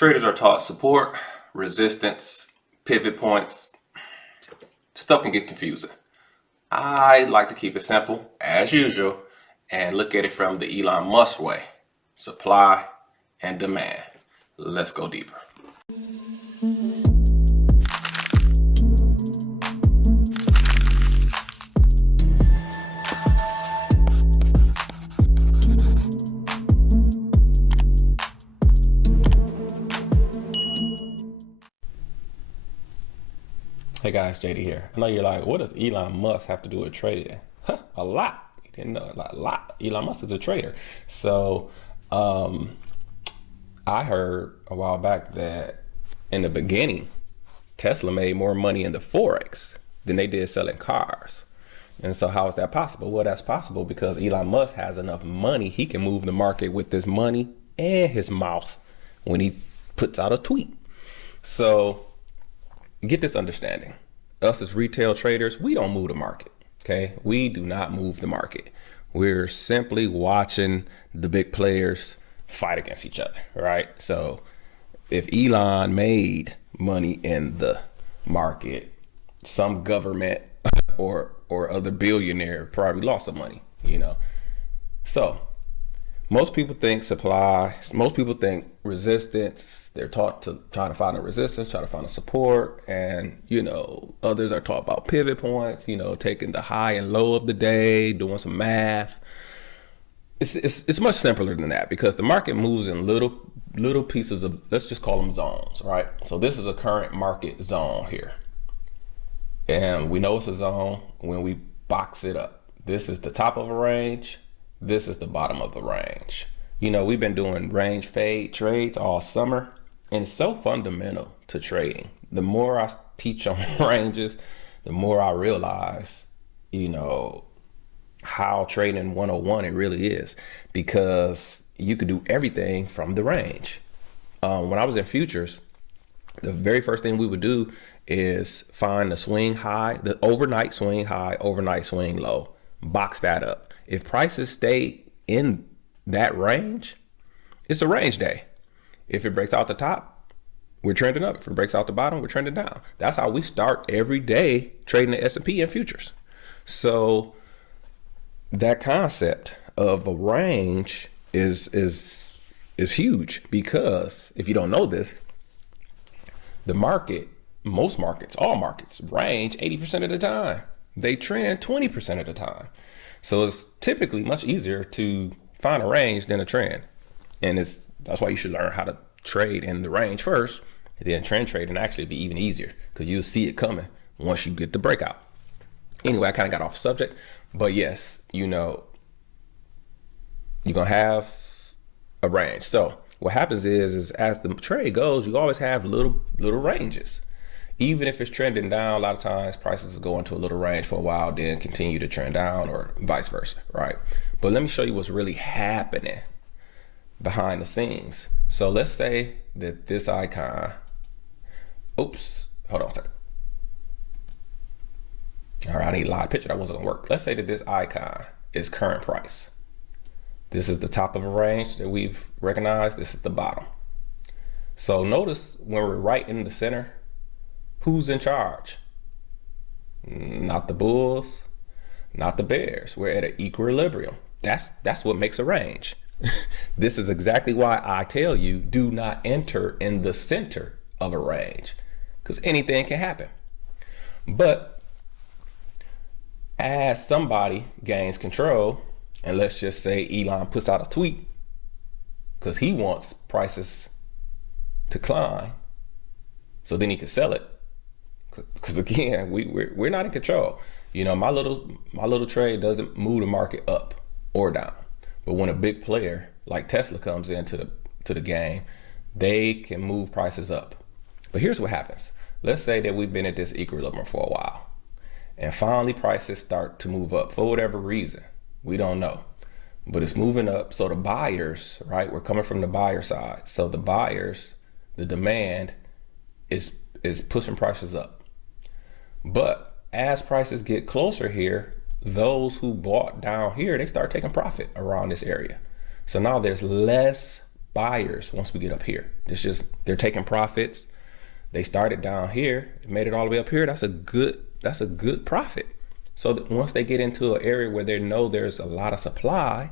Traders are taught support, resistance, pivot points. Stuff can get confusing. I like to keep it simple, as usual, and look at it from the Elon Musk way. Supply and demand. Let's go deeper. Hey guys, JD here. I know you're like, what does Elon Musk have to do with trading? A lot. You didn't know, a lot. Elon Musk is a trader. So I heard a while back that in the beginning, Tesla made more money in the Forex than they did selling cars. And so how is that possible? Well, that's possible because Elon Musk has enough money. He can move the market with his money and his mouth when he puts out a tweet. So get this understanding. Us as retail traders, we don't move the market. Okay. We do not move the market. We're simply watching the big players fight against each other. Right. So if Elon made money in the market, some government or other billionaire probably lost some money, So most people think supply, most people think resistance. They're taught to try to find a resistance, try to find a support. And, others are taught about pivot points, taking the high and low of the day, doing some math. It's much simpler than that because the market moves in little pieces of, let's just call them zones, right? So this is a current market zone here. And we know it's a zone when we box it up. This is the top of a range. This is the bottom of the range. We've been doing range fade trades all summer, and it's so fundamental to trading. The more I teach on ranges, the more I realize, how trading 101 it really is, because you could do everything from the range. When I was in futures, the very first thing we would do is find the swing high, the overnight swing high, overnight swing low, box that up. If prices stay in that range, it's a range day. If it breaks out the top, we're trending up. If it breaks out the bottom, we're trending down. That's how we start every day trading the S&P and futures. So that concept of a range is huge, because if you don't know this, the market, most markets, all markets range 80% of the time. They trend 20% of the time. So it's typically much easier to find a range than a trend. And that's why you should learn how to trade in the range first, and then trend trade and actually be even easier because you'll see it coming once you get the breakout. Anyway, I kind of got off subject, but yes, you're going to have a range. So what happens is as the trade goes, you always have little ranges. Even if it's trending down, a lot of times prices go into a little range for a while, then continue to trend down, or vice versa, right? But let me show you what's really happening behind the scenes. So let's say that this icon, hold on a second. All right, I need a live picture. That wasn't gonna work. Let's say that this icon is current price. This is the top of a range that we've recognized. This is the bottom. So notice when we're right in the center, who's in charge? Not the bulls, not the bears. We're at an equilibrium. That's what makes a range. This is exactly why I tell you, do not enter in the center of a range, because anything can happen. But as somebody gains control, and let's just say Elon puts out a tweet because he wants prices to climb, so then he can sell it. Because again, we're not in control. My little trade doesn't move the market up or down. But when a big player like Tesla comes into the game, they can move prices up. But here's what happens. Let's say that we've been at this equilibrium for a while, and finally prices start to move up for whatever reason. We don't know, but it's moving up. So the buyers, right? We're coming from the buyer side. So the buyers, the demand is pushing prices up. But as prices get closer here, those who bought down here, they start taking profit around this area. So now there's less buyers once we get up here. It's just they're taking profits. They started down here, made it all the way up here. That's a good profit. So that once they get into an area where they know there's a lot of supply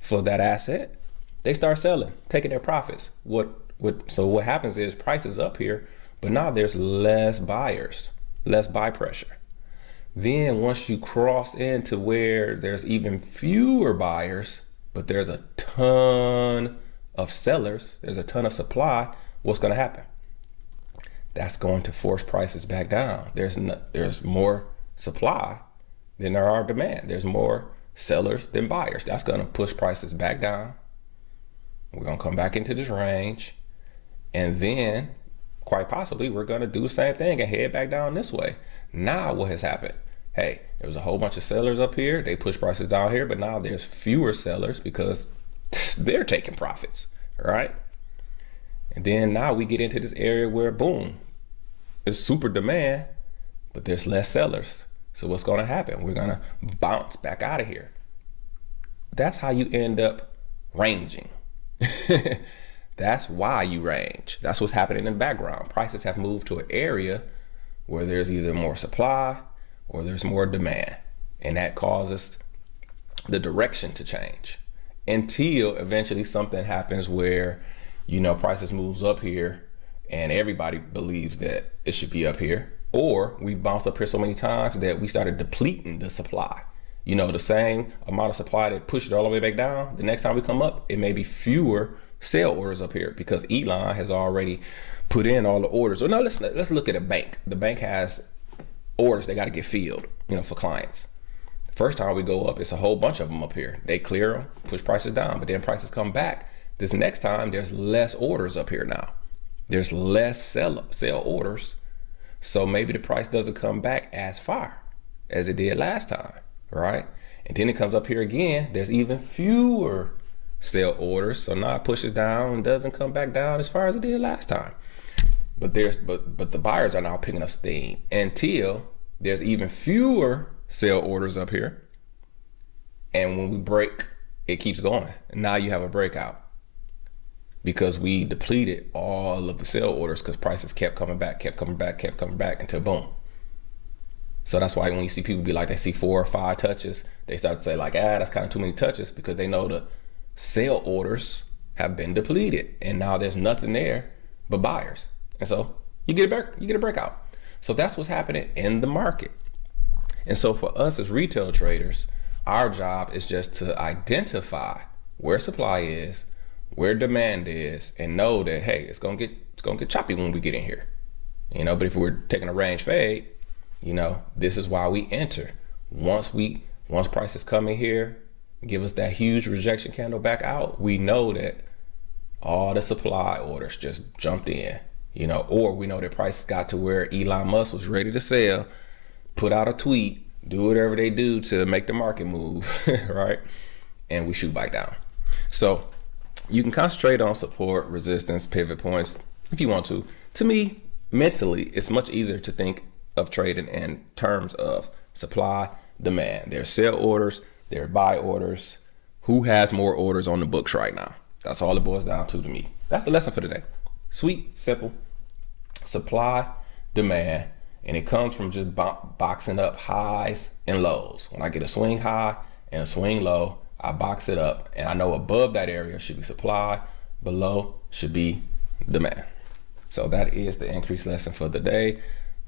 for that asset, they start selling, taking their profits. So what happens is price is up here, but now there's less buyers, less buy pressure. Then once you cross into where there's even fewer buyers, but there's a ton of sellers, there's a ton of supply, what's going to happen? That's going to force prices back down. There's more supply than there are demand. There's more sellers than buyers. That's going to push prices back down. We're going to come back into this range, and then quite possibly we're going to do the same thing and head back down this way. Now what has happened? Hey, there was a whole bunch of sellers up here. They pushed prices down here, but now there's fewer sellers because they're taking profits, right? And then now we get into this area where, boom, it's super demand, but there's less sellers. So what's going to happen? We're going to bounce back out of here. That's how you end up ranging. That's why you range. That's what's happening in the background. Prices have moved to an area where there's either more supply or there's more demand. And that causes the direction to change until eventually something happens where, prices moves up here and everybody believes that it should be up here. Or we bounced up here so many times that we started depleting the supply. The same amount of supply that pushed it all the way back down. The next time we come up, it may be fewer sell orders up here because Elon has already put in all the orders. Or no, let's look at a bank. The bank has orders they got to get filled, for clients. First time we go up, it's a whole bunch of them up here. They clear them, push prices down, but then prices come back. This next time, there's less orders up here now. There's less sell orders. So maybe the price doesn't come back as far as it did last time, right? And then it comes up here again. There's even fewer sell orders. So now it pushes down and doesn't come back down as far as it did last time. But the buyers are now picking up steam until there's even fewer sell orders up here. And when we break, it keeps going. And now you have a breakout because we depleted all of the sell orders because prices kept coming back until boom. So that's why when you see people be like, they see 4 or 5 touches, they start to say like, that's kind of too many touches because they know the sell orders have been depleted and now there's nothing there but buyers. And so you get a breakout. So that's what's happening in the market. And so for us as retail traders, our job is just to identify where supply is, where demand is, and know that, hey, it's gonna get choppy when we get in here. But if we're taking a range fade, this is why we enter. Once prices come in here, give us that huge rejection candle back out, we know that all the supply orders just jumped in. Or we know that prices got to where Elon Musk was ready to sell, put out a tweet, do whatever they do to make the market move, right? And we shoot back down. So you can concentrate on support, resistance, pivot points if you want to. To me, mentally, it's much easier to think of trading in terms of supply, demand. There's sell orders, there are buy orders. Who has more orders on the books right now? That's all it boils down to me. That's the lesson for today. Sweet, simple. Supply, demand, and it comes from just boxing up highs and lows. When I get a swing high and a swing low, I box it up, and I know above that area should be supply, below should be demand. So that is the increased lesson for the day.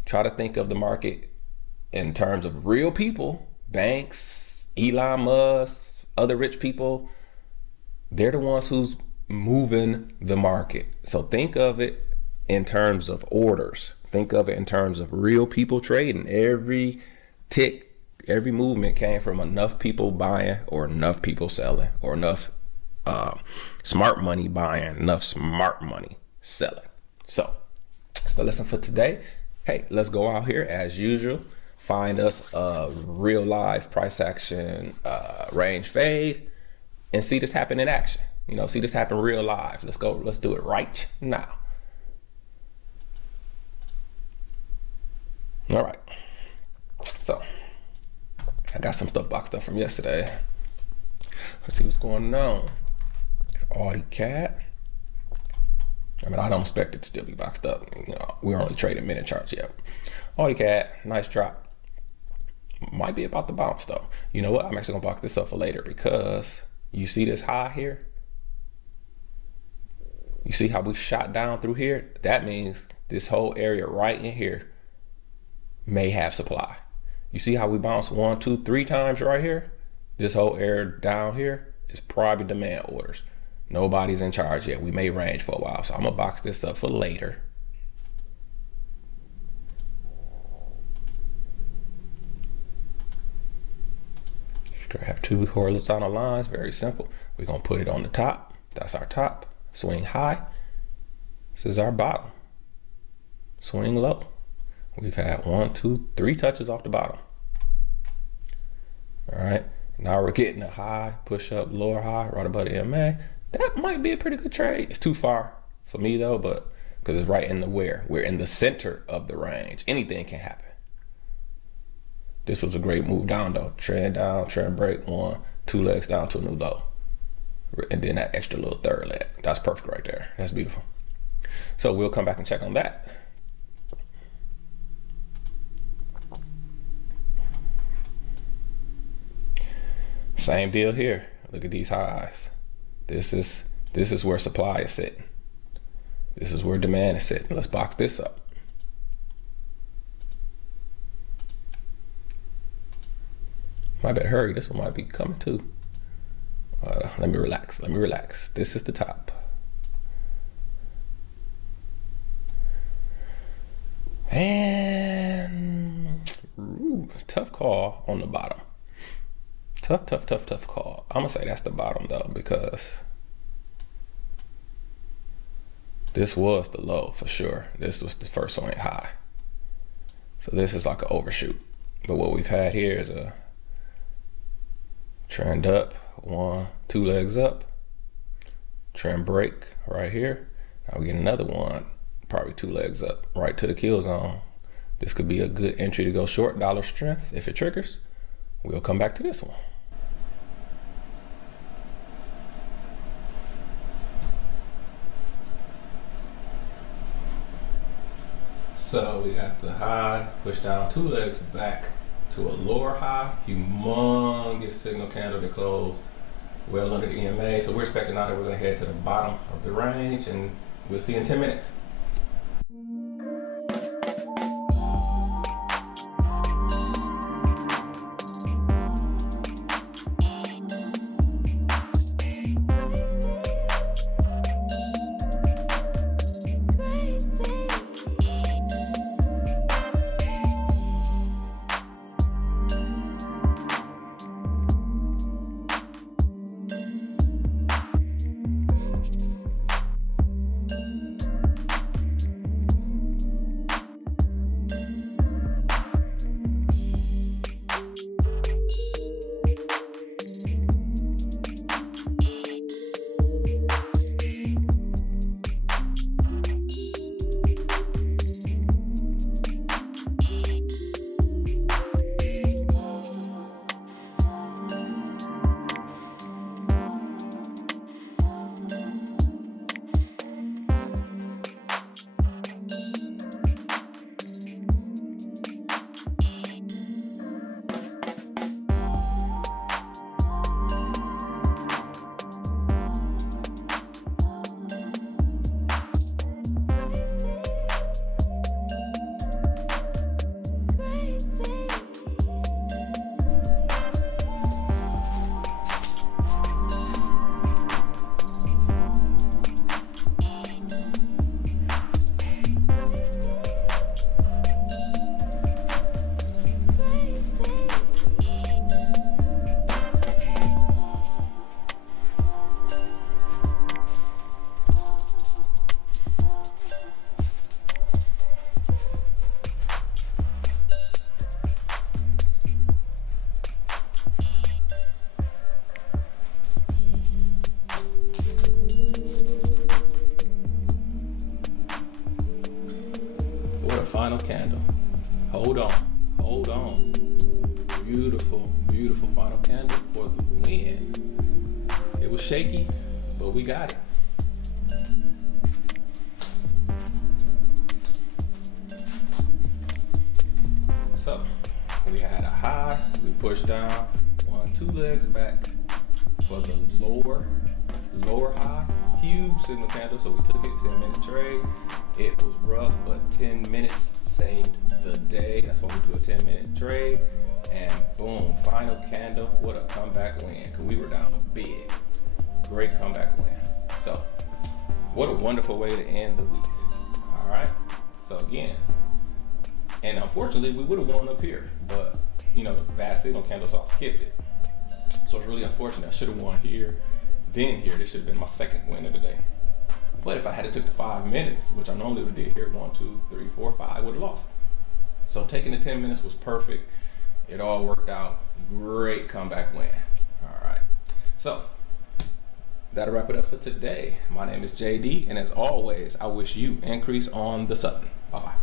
Try to think of the market in terms of real people, banks, Elon Musk, other rich people. They're the ones who's moving the market. So think of it in terms of orders. Think of it in terms of real people trading. Every tick, every movement came from enough people buying or enough people selling or enough smart money buying, enough smart money selling. So that's the lesson for today. Hey, let's go out here as usual. Find us a real live price action range fade and see this happen in action. See this happen real live. Let's go. Let's do it right now. All right. So I got some stuff boxed up from yesterday. Let's see what's going on. Audi cat. I mean, I don't expect it to still be boxed up. You know, we're only trading minute charts yet. Audi cat, nice drop. Might be about to bounce though. You know what? I'm actually gonna box this up for later because you see this high here? You see how we shot down through here? That means this whole area right in here may have supply. You see how we bounced 1, 2, 3 times right here? This whole area down here is probably demand orders. Nobody's in charge yet. We may range for a while. So I'm gonna box this up for later. Grab 2 horizontal lines, very simple. We're gonna put it on the top. That's our top. Swing high. This is our bottom. Swing low. We've had 1, 2, 3 touches off the bottom. All right, now we're getting a high, push up, lower high, right above the MA. That might be a pretty good trade. It's too far for me though, but because it's right in the where. We're in the center of the range. Anything can happen. This was a great move down though. Trend down, trend break, 1, 2 legs down to a new low. And then that extra little third leg. That's perfect right there. That's beautiful. So we'll come back and check on that. Same deal here. Look at these highs. This is where supply is sitting. This is where demand is sitting. Let's box this up. I better hurry. This one might be coming too. Let me relax. Let me relax. This is the top. And tough call on the bottom. Tough call. I'm gonna say that's the bottom though, because this was the low for sure. This was the first swing high. So this is like an overshoot. But what we've had here is a trend up, 1, 2 legs up, trend break right here. Now we get another one, probably 2 legs up, right to the kill zone. This could be a good entry to go short, dollar strength. If it triggers, we'll come back to this one. So we got the high, push down 2 legs back to a lower high, humongous signal candle that closed well under the EMA. So we're expecting now that we're gonna head to the bottom of the range, and we'll see in 10 minutes. Final candle. Hold on. Beautiful final candle for the win. It was shaky, but So we got it. So we had a high, we pushed down, 1, 2 legs back for the lower high, huge signal candle. So we took it, 10-minute trade. It was rough, but 10 minutes saved the day. That's why we do a 10-minute trade. And boom, final candle. What a comeback win, because we were down big. Great comeback win. So what a wonderful way to end the week. All right. So again, and unfortunately we would have won up here, but bad signal candle, so I skipped it. So it's really unfortunate. I should have won here, then here. This should have been my second win of the day. But if I had took the 5 minutes, which I normally would have did here, 1, 2, 3, 4, 5, I would have lost. So taking the 10 minutes was perfect. It all worked out. Great comeback win. All right. So that'll wrap it up for today. My name is JD, and as always, I wish you increase on the sudden. Bye-bye.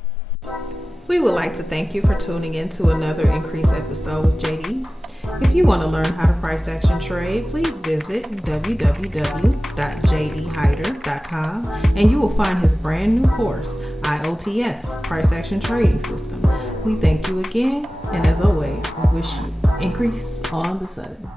We would like to thank you for tuning in to another Increase episode with JD. If you want to learn how to price action trade, please visit www.jdhyder.com and you will find his brand new course, IOTS, Price Action Trading System. We thank you again, and as always, we wish you increase on the sudden.